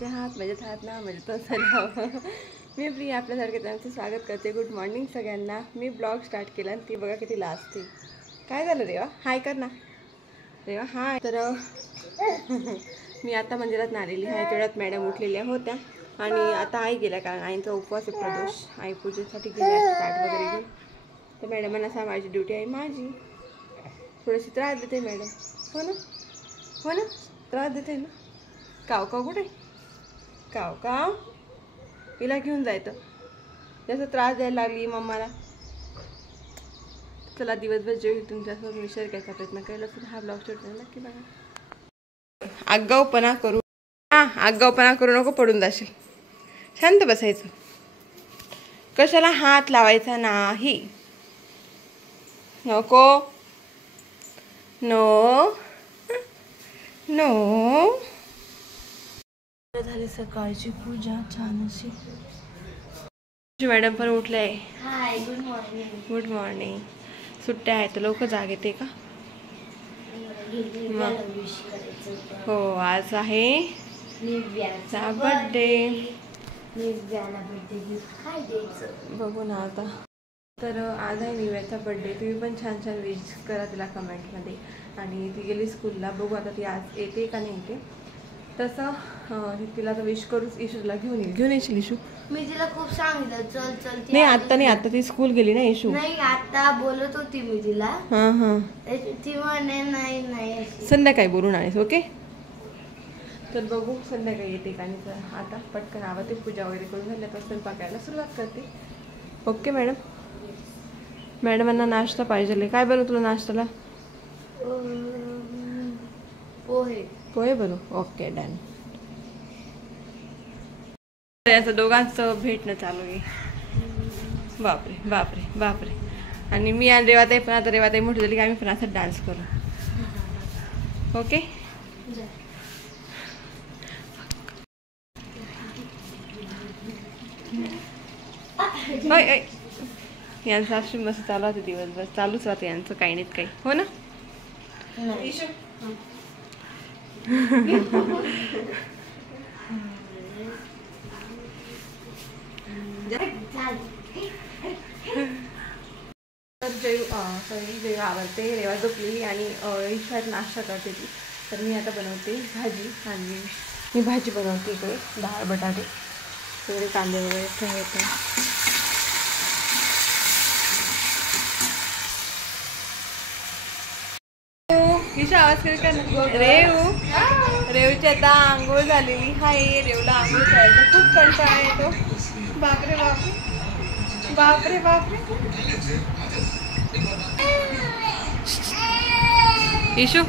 कसे आहात? मजेत आहात ना? मजेत असायला मी प्रिया आपल्यासारखे त्यांचं स्वागत करते. गुड मॉर्निंग सगळ्यांना. मी ब्लॉग स्टार्ट केला आणि ती बघा किती लास्ट ती. काय झालं रेवा? हाय कर ना रेवा. हाय. तर मी आता मंदिरात आलेली आहे. तेवढ्यात मॅडम उठलेल्या होत्या आणि आता आई गेल्या, कारण आईंचा उपवास आहे प्रदोष. आई पूजेसाठी गेल्या ताट वगैरे घेऊन. तर मॅडमांना सांभाळायची ड्युटी आहे माझी. थोडीशी त्रास देते मॅडम. हो ना, हो ना, त्रास देते ना. काव काव कुठे? काव काव हिला घेऊन जायचं. जसं त्रास द्यायला लागली मम्माला. चला दिवसभर जेव्हा तुमच्यासोबत मी शेअर करायचा प्रयत्न केला तर हा ब्लॉग शेअर नक्की बघा. आगाऊपणा करू आगाऊपणा करू नको, पडून जाशील. शांत बसायचं. कशाला हात लावायचा नाही. नको नो नो. झाली सकाळची पूजा छान अशी. मॅडम पण उठले आहे. हाय, गुड मॉर्निंग. Good morning. सुट्ट्या आहेत तर लोक जाग येते का? हो, आज आहे निव्याचा बर्थडे. निव्याला बर्थडे गिफ्ट काय द्यायचं बघू ना आता. तर आज आहे निव्याचा बर्थडे. तुम्ही पण छान छान विश करा तिला कमेंटमध्ये. आणि ती गेली स्कूलला. बघू आता ती आज येते का नाही येते. तसं तिला तर विश करूच. इशूला घेऊन येशील इशू? मी तिला खूप सांगितलं चल चल. नाही आता नाही, आता ती स्कूल गेली ना इशू. नाही, आता बोलत होती मी तिला. हां हां, ती म्हणे नाही नाही. संध्याकाळी बोलून आणेस. ओके. तर बघू संध्याकाळी येते का नाही. तर आता पटकन आवडते, पूजा वगैरे करून झाल्यापासून स्वयंपाकायला सुरुवात करते. Okay madam. मॅडमांना नाश्ता पाहिजे. काय बनवू तुला नाश्त्याला? पोहे. पोहे बनवू. Okay done. याचं दोघांचं भेटणं चालू आहे. बापरे बापरे बापरे. आणि मी आणि रेवाताई पण आता रेवाताई मोठी झाली की आम्ही पण असं डान्स करू. ओके. यांचं अशी मस्त चालू होते दिवसभर. चालूच राहते यांचं काही नाही काही. हो ना. तर जेव्हा आवडते रेवा झोपली आणि इच्छात नाश्ता करते ती. तर मी आता बनवते भाजी. आणि मी भाजी बनवते इकडे डाळ बटाटे सगळे कांदे वगैरे ठेवते. ईशा आवाज करेल का? रेवची आता आंघोळ झालेली आहे. रेवला आंघोळ करायचा खूप कंटाळा येतो. बापरे बापरे बापरे बापरे. इशू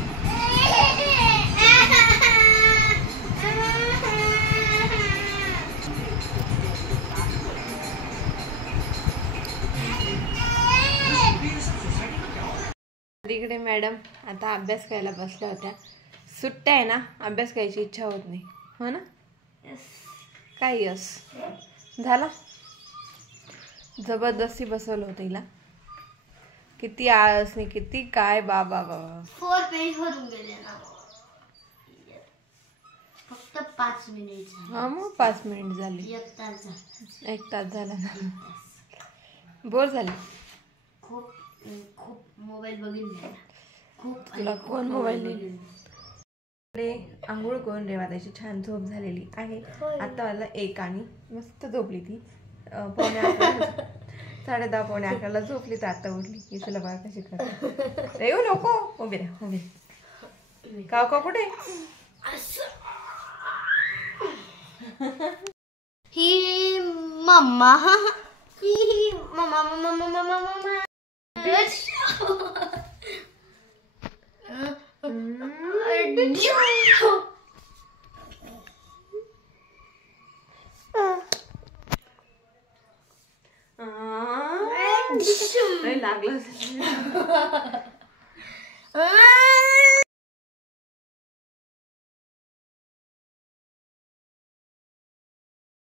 इकडे मॅडम आता अभ्यास करायला बसल्या होत्या. सुट्ट्या आहे ना, अभ्यास करायची इच्छा होत नाही. हो ना. काय यस झाला. जबरदस्ती बसवलं होतं हिला. किती आळस नाही किती काय. बाबा बाबा 4 पेज भरून गेले ना. फक्त 5 मिनिट. हा मग 5 मिनिट झाली. 1 तास झाला ना. बोर झाली. खूप खूप मोबाईल बघितले. खूप. तुला कोण मोबाईल नाही. आंघोळ करून रेवाताईची छान झोप झालेली आहे. आता वाजला 1 आणि मस्त झोपली ती. 10:30 पावणे 11ला झोपली तर आता उठली. इथला बाळ कशी करते. येऊ नको. उभे राहा उभे. काव का कुठे? ही मम्मा. ही मम्मा मम्मा मम्मा मम्मा. लागलं.